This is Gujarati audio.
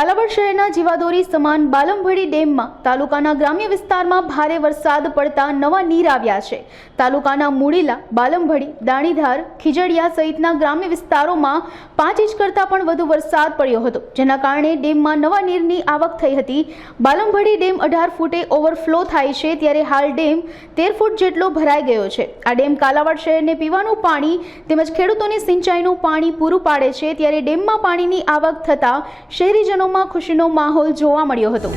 કાલાવડ શહેરના જીવાદોરી સમાન બાલમભડી ડેમમાં તાલુકાના ગ્રામ્ય વિસ્તારમાં ભારે વરસાદ પડતા નવા નીર આવ્યા છે। તાલુકાના મુડીલા, બાલમભડી, દાણીધાર, ખીજડીયા સહિતના ગ્રામ્ય વિસ્તારોમાં 5 ઇંચ કરતાં પણ વધુ વરસાદ પડ્યો હતો, જેના કારણે ડેમમાં નવા નીરની આવક થઈ હતી। બાલમભડી ડેમ 18 ફૂટે ઓવરફ્લો થાય છે, ત્યારે હાલ ડેમ 13 ફૂટ જેટલો ભરાઈ ગયો છે। આ ડેમ કાલાવડ શહેરને પીવાનું પાણી તેમજ ખેડૂતોને સિંચાઈનું પાણી પૂરું પાડે છે, ત્યારે ડેમમાં પાણીની આવક થતાં શહેરીજનો ખુશીનો માહોલ જોવા મળ્યો હતો।